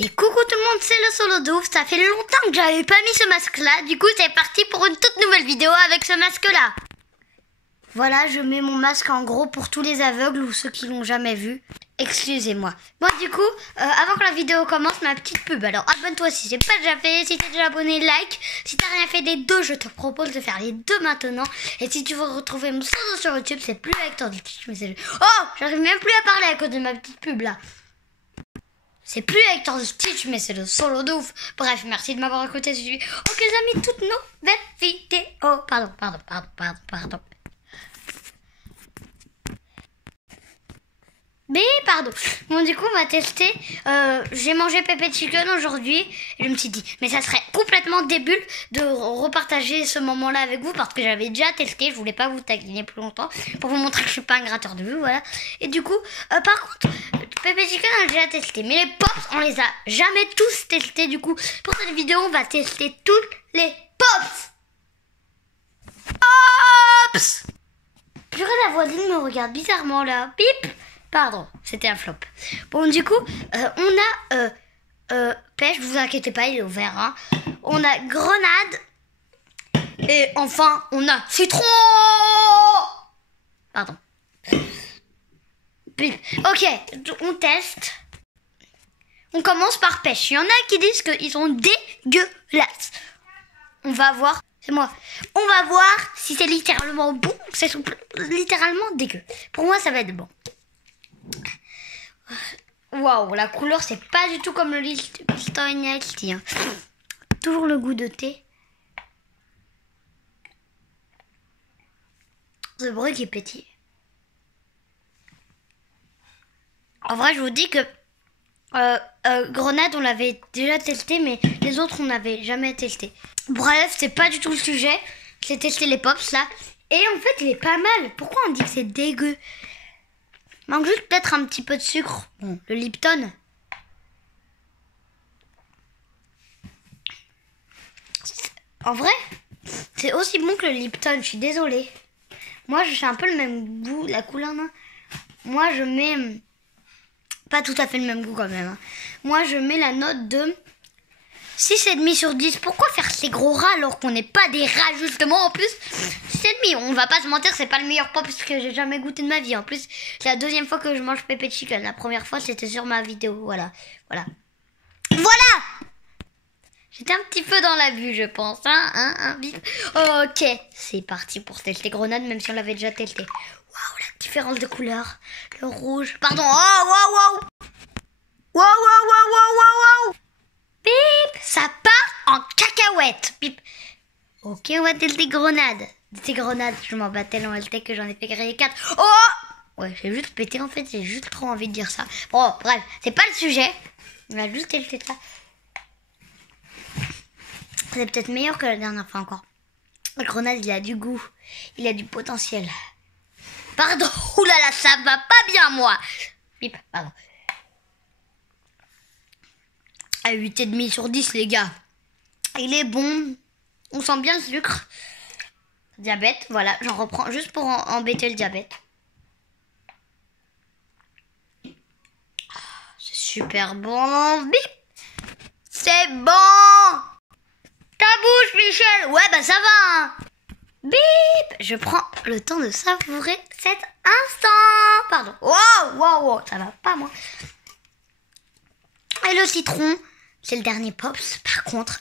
Et coucou tout le monde, c'est le Solo de Ouf. Ça fait longtemps que j'avais pas mis ce masque là. Du coup c'est parti pour une toute nouvelle vidéo avec ce masque là. Voilà, je mets mon masque en gros pour tous les aveugles ou ceux qui l'ont jamais vu. Excusez-moi. Bon du coup, avant que la vidéo commence, ma petite pub. Alors abonne-toi si c'est pas déjà fait. Si t'es déjà abonné, like. Si t'as rien fait des deux, je te propose de faire les deux maintenant. Et si tu veux retrouver mon pseudo sur YouTube, c'est plus Hector du Twitch, mais c'est... Oh, j'arrive même plus à parler à cause de ma petite pub là. C'est plus Hector de Stitch, mais c'est le Solo de Ouf. Bref, merci de m'avoir écouté. Ok, les amis, toutes nouvelles vidéos. Pardon. Mais pardon. Bon, du coup, on va tester. J'ai mangé Pépé Chicken aujourd'hui. Et je me suis dit, mais ça serait complètement débile de repartager ce moment-là avec vous parce que j'avais déjà testé. Je voulais pas vous taquiner plus longtemps pour vous montrer que je suis pas un gratteur de vues, voilà. Et du coup, par contre, Pépé Chicken, on a déjà testé. Mais les pops, on les a jamais tous testés. Du coup, pour cette vidéo, on va tester toutes les pops. Pops! Purée, la voisine me regarde bizarrement là. Bip! Pardon, c'était un flop. Bon, du coup, on a pêche, vous inquiétez pas, il est ouvert. Hein. On a grenade. Et enfin, on a citron. Pardon. Ok, on teste. On commence par pêche. Il y en a qui disent qu'ils sont dégueulasses. On va voir. C'est moi. On va voir si c'est littéralement bon ou c'est littéralement dégueu. Pour moi, ça va être bon. Waouh, la couleur c'est pas du tout comme le Lipton Ice Tea. Hein. Toujours le goût de thé. Ce bruit qui pétille. En vrai, je vous dis que grenade on l'avait déjà testé, mais les autres on n'avait jamais testé. Bref, c'est pas du tout le sujet. J'ai testé les pops là. Et en fait, il est pas mal. Pourquoi on dit que c'est dégueu? Manque juste peut-être un petit peu de sucre. Bon, le Lipton. En vrai, c'est aussi bon que le Lipton. Je suis désolée. Moi, je fais un peu le même goût. La couleur, non. Moi, je mets... Pas tout à fait le même goût quand même. Hein. Moi, je mets la note de 6,5 sur 10. Pourquoi faire ces gros rats alors qu'on n'est pas des rats justement? En plus, 6,5. On va pas se mentir, c'est pas le meilleur pop parce que j'ai jamais goûté de ma vie. En plus, c'est la deuxième fois que je mange Pépé Chicken. La première fois, c'était sur ma vidéo. Voilà. J'étais un petit peu dans la vue, je pense. Ok, c'est parti pour tester grenade, même si on l'avait déjà testé. Waouh, la différence de couleur. Le rouge. Pardon. Oh, waouh. Bip, ça part en cacahuète. Bip. Ok, on va tester grenade. Ces grenades, je m'en bats tellement le que j'en ai fait créer 4. Oh! Ouais, j'ai juste pété en fait, j'ai juste trop envie de dire ça. Bon, bref, c'est pas le sujet. On va juste tester ça. C'est peut-être meilleur que la dernière fois encore. La grenade, il a du goût. Il a du potentiel. Pardon, oulala, ça va pas bien moi. Bip, pardon. À 8,5 sur 10 les gars. Il est bon. On sent bien le sucre. Diabète, voilà, j'en reprends juste pour embêter le diabète. C'est super bon. Bip. C'est bon. Ta bouche, Michel. Ouais, bah ça va. Hein. Bip. Je prends le temps de savourer cet instant. Pardon. Wow. Ça va pas, moi. Et le citron, c'est le dernier pops. Par contre,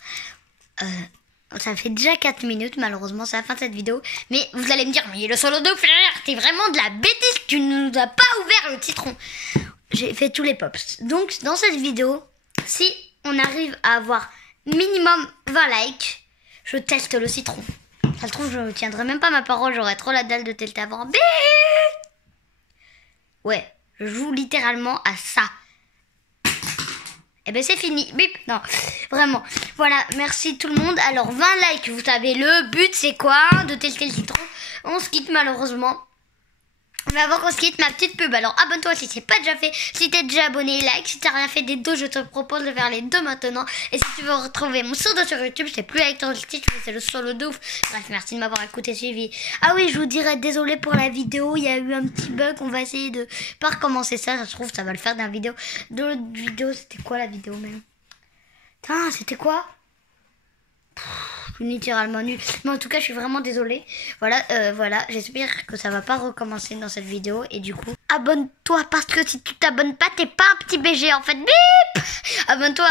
ça fait déjà 4 minutes, malheureusement, c'est la fin de cette vidéo. Mais vous allez me dire, mais le Solo de Ouf, t'es vraiment de la bêtise, tu ne nous as pas ouvert le citron. J'ai fait tous les pops. Donc, dans cette vidéo, si on arrive à avoir minimum 20 likes, je teste le citron. Ça se trouve, je ne tiendrai même pas ma parole, j'aurais trop la dalle de tester avant. Bip. Ouais, je joue littéralement à ça. Et ben c'est fini, bip, non, vraiment. Voilà, merci tout le monde. Alors 20 likes, vous savez, le but c'est quoi? De tester le citron. On se quitte malheureusement. Mais avant qu'on se quitte, ma petite pub. Alors abonne-toi si c'est pas déjà fait. Si t'es déjà abonné, like. Si t'as rien fait des deux, je te propose de faire les deux maintenant. Et si tu veux retrouver mon pseudo sur YouTube, c'est plus avec ton stitch, c'est le solo de ouf. Bref, merci de m'avoir écouté, suivi. Ah oui, je vous dirais désolé pour la vidéo. Il y a eu un petit bug. On va essayer de pas recommencer ça. Ça se trouve, ça va le faire dans la vidéo. De l'autre vidéo, c'était quoi la vidéo même? Putain, c'était quoi? Littéralement nul. Mais en tout cas, je suis vraiment désolée. Voilà, j'espère que ça va pas recommencer dans cette vidéo. Et du coup, abonne-toi parce que si tu t'abonnes pas, t'es pas un petit BG en fait. Bip! Abonne-toi.